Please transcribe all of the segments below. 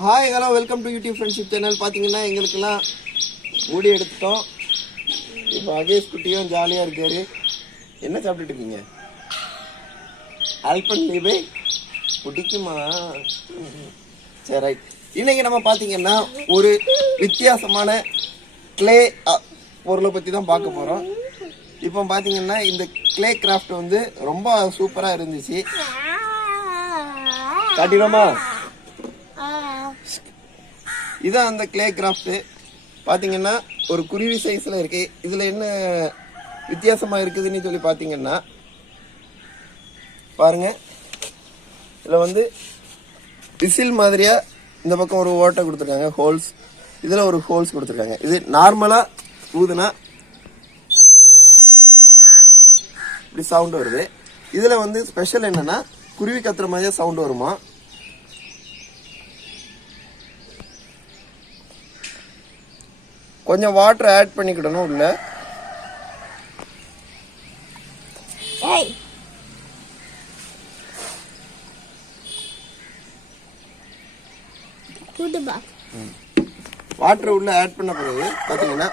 Hi hello welcome to YouTube friendship channel. பார்த்தீங்கன்னா எங்களுக்கெல்லாம் மூடி எடுத்துட்டோம். இப்போ அகேஷ் குட்டியும் ஜாலியாக இருக்காரு. என்ன சாப்பிட்டுட்டு இருக்கீங்க? ஆல்பன் லீபே பிடிக்குமா? சரி ரைட். இன்னைக்கு நம்ம பார்த்தீங்கன்னா ஒரு வித்தியாசமான கிளே பொருளை பற்றி தான் பார்க்க போகிறோம். இப்போ பார்த்தீங்கன்னா இந்த கிளே கிராஃப்ட் வந்து ரொம்ப சூப்பராக இருந்துச்சு. காட்டிடுமா? இதான் அந்த கிளே கிராஃப்ட். பார்த்தீங்கன்னா ஒரு குருவி சைஸில் இருக்கு. இதில் என்ன வித்தியாசமாக இருக்குதுன்னு சொல்லி பார்த்தீங்கன்னா பாருங்க, இதில் வந்து விசில் மாதிரியா இந்த பக்கம் ஒரு ஓட்டை கொடுத்துருக்காங்க, ஹோல்ஸ். இதில் ஒரு ஹோல்ஸ் கொடுத்துருக்காங்க. இது நார்மலாக ஊதுனா இப்படி சவுண்ட் வருது. இதில் வந்து ஸ்பெஷல் என்னன்னா குருவி கத்துற மாதிரியே சவுண்ட் வருமா. கொஞ்சம் வாட்டர் ஆட் பண்ணிக்கிடணும் உள்ள. வாட்டர் உள்ள ஆட் பண்ண பிறகு பாத்தீங்கன்னா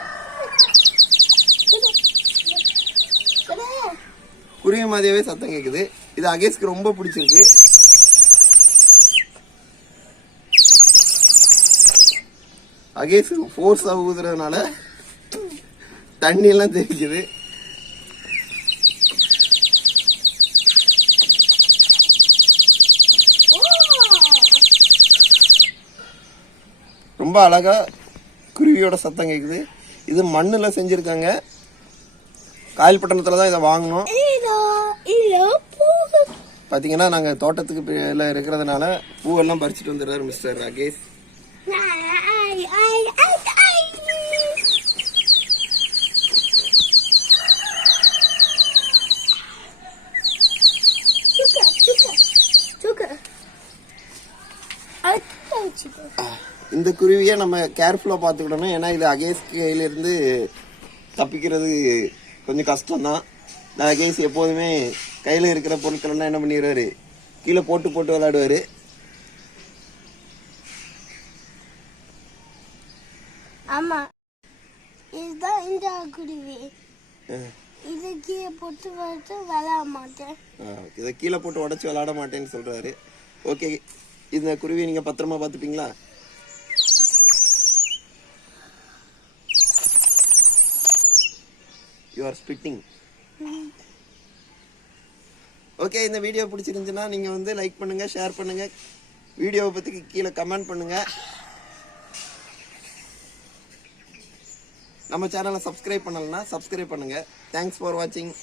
குருவி மாதிரியாவே சத்தம் கேக்குது. இது அகேஷ்க்கு ரொம்ப பிடிச்சிருக்கு. அகேஷ் ஃபோர்ஸா ஊதுறதுனால தண்ணி எல்லாம் தெரிக்குது. ரொம்ப அழகா குருவியோட சத்தம் கேக்குது. இது மண்ணுல செஞ்சிருக்காங்க. காயல்பட்டணத்துல தான் இதை வாங்கணும். பாத்தீங்கன்னா நாங்க தோட்டத்துக்கு இருக்கிறதுனால பூவெல்லாம் பறிச்சுட்டு வந்துடுறாரு மிஸ்டர் அகேஷ். இந்த குருவியை நம்ம கேர்ஃபுல்லா பார்த்துக்கிடணும். ஏன்னா இது அகேஷ் கையிலிருந்து தப்பிக்கிறது கொஞ்சம் கஷ்டம்தான். அகேஷ் எப்போதுமே கையில இருக்கிற பொருட்கள் எல்லாம் என்ன பண்ணிடுவாரு, கீழே போட்டு போட்டு விளையாடுவாரு. ஆமா, இதுதான் இந்த குருவி. இதை கீழே போட்டு விளையாட மாட்டேன். இதை கீழே போட்டு உடச்சி விளையாட மாட்டேன்னு சொல்றாரு. ஓகே, இந்த குருவியை நீங்க பத்திரமா பார்த்துப்பீங்களா? You are spitting. ஓகே, இந்த வீடியோ பிடிச்சிருந்துச்சுன்னா நீங்க வந்து லைக் பண்ணுங்க, ஷேர் பண்ணுங்க, வீடியோவை பத்தி கீழே கமெண்ட் பண்ணுங்க. நம்ம சேனலை சப்ஸ்கிரைப் பண்ணலன்னா சப்ஸ்கிரைப் பண்ணுங்க. தேங்க்ஸ் ஃபார் வாட்சிங்.